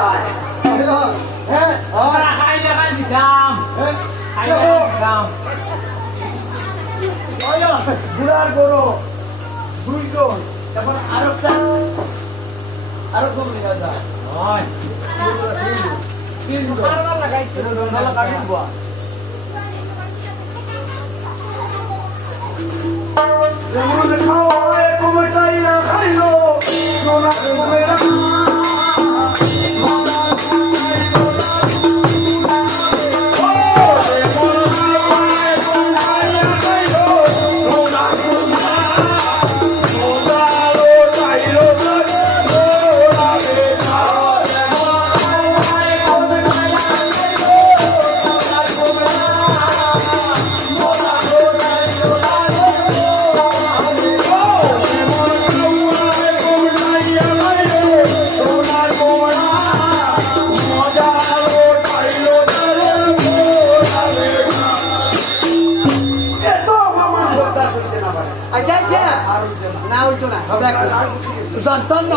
যায় হ্যাঁ আমরা খাইলে খাই দিতাম খাইলে খাই দিতাম বুড়ার বড় দুইজন এখন আরেকটা আরেকজন নিয়ে যায় হয় তিনজন লাগাইছে লাগাই দিব যেমন খাওয়া কমেটাইয়া খাইলো সোনা কমেরা Tonton no.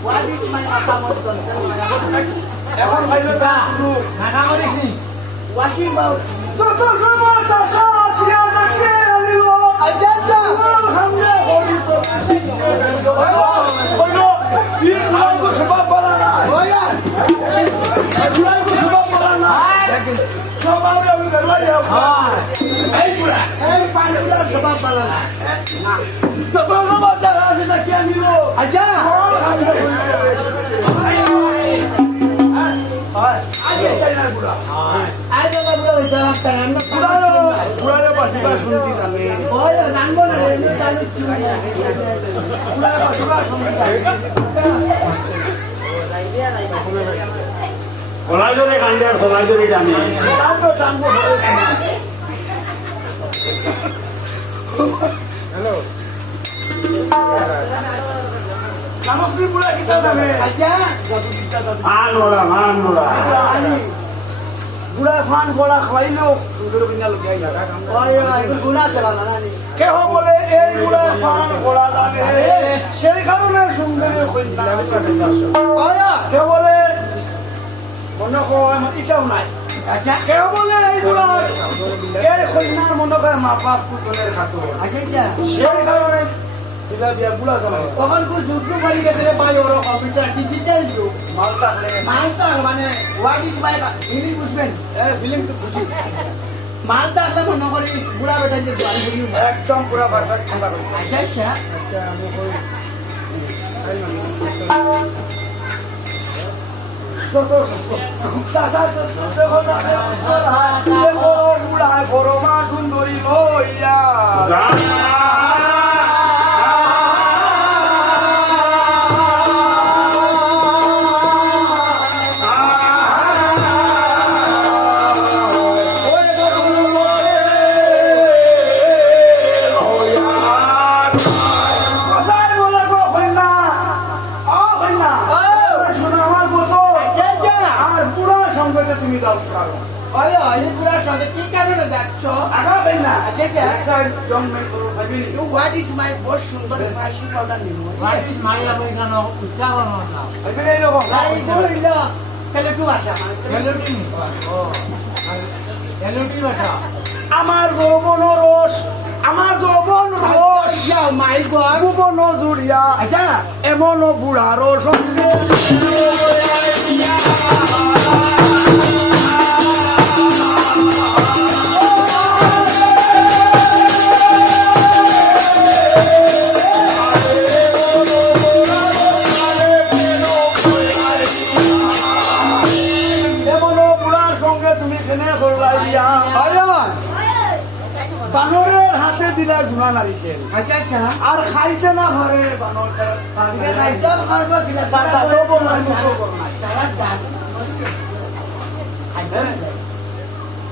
What is my asamot tonton? এখন ভাইলো তা নাকা করিস নি ওয়াশিং বাউ যত সময় চাষা আসিয়া নাকি আনিল আজাদা হামলে হরি তো হইলো বীর গুলাঙ্গ সবাব বলা না হইয়া গুলাঙ্গ সবাব বলা না সবাব আমি গলাইয়া এই পুরা এই পানিগুলা সবাব বলা না যত সময় চাষা আসিয়া নাকি আনিল আজা আগে চাইনার বুড়া আগে না বুড়া হইতা রাস্তা না বুড়ারে পাশিবা শুনতি জানে ওই জানবো না রে জানি বুড়ারে পাশিবা শুনতি ওলাই ধরে কান্দে আর সলাই ধরে টানে জানবো জানবো হ্যালো নমস্কার বুড়া কিটা জানে আচ্ছা মান মোড়া বুড়া ফান বড়া খাইলো সুন্দর বিনা লোক আইলা ওই এগুলো গুনাহ আছে বালা নানি কেহ বলে এই বুড়া ফান বড়া লাগে সেই কারণে সুন্দরী কইলা ওই কেহ বলে মনে হয় ইটাও নাই আচ্ছা কেহ বলে এই বুড়া এই কইনার মনে করে মা বাপ কুতলের খাতো আচ্ছা সেই কারণে দিলা দিয়া বুড়া জানা তখন কো যুদ্ধ করি গেছে রে ভাই ওর কম্পিউটার ডিজিটাল যুগ মালটা মানে হোয়াট ইজ মাই ফিলিং বুঝবেন ফিলিং তো বুঝি মালটা আসলে মনে করি বুড়া বেটা যে জোয়ান করি একদম পুরা পারফেক্ট ঠান্ডা করি আচ্ছা আচ্ছা আচ্ছা আমি কই বুড়া বড় মা সুন্দরী লইয়া তুমি যাও কারণ আরে এই পুরা সবে কি কারণে যাচ্ছ আগাবেন না আচ্ছা আচ্ছা জন্মে করো ভাবি ইউ হোয়াট ইজ মাই বহুত সুন্দর ফ্যাশন পাউডার নিব হোয়াট ইজ মারিয়া বইখানো উচ্চারণ না ভাবি এই রকম এই কইল তেলুগু ভাষা তেলুগু ও তেলুগু ভাষা আমার যৌবন রস যাও মাই গড যৌবন জুড়িয়া আচ্ছা এমন বুড়ার সঙ্গে বানরের হাতে দিলা ধুনা নারিকেল আচ্ছা আচ্ছা আর খাইতে না ঘরে বানরটা খাইতে খাইবা দিলা তারা তো বললাই মুখো বললাই তারা দাঁত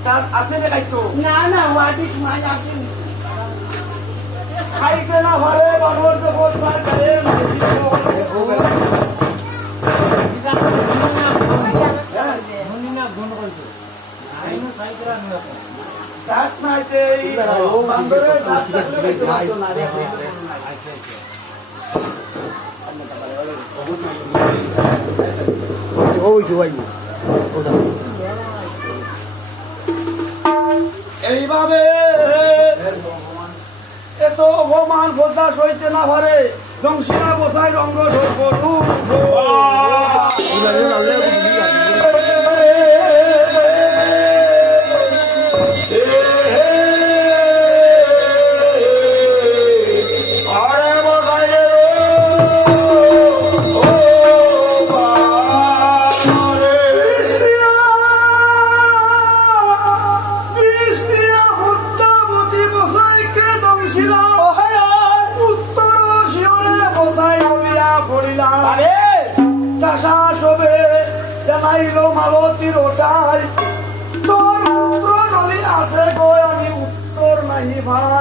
তার আছে না খাইতো না না হোয়াট ইজ মাই আসেন খাইতে না ঘরে বানর তো বললাই গায়ে মনিনা গুণ কইছো আইনো সাইকরা নিও তাত নাইতে এই বান্দরের দাঁত থাকলে তো না রে এইভাবে এত অপমান বরদাস্ত হইতে না পারে দংশিয়া বসাই রঙ্গ করু মালতীর ওটাই তোর পুত্র নলি আছে গো আমি উত্তর নাহি ভাই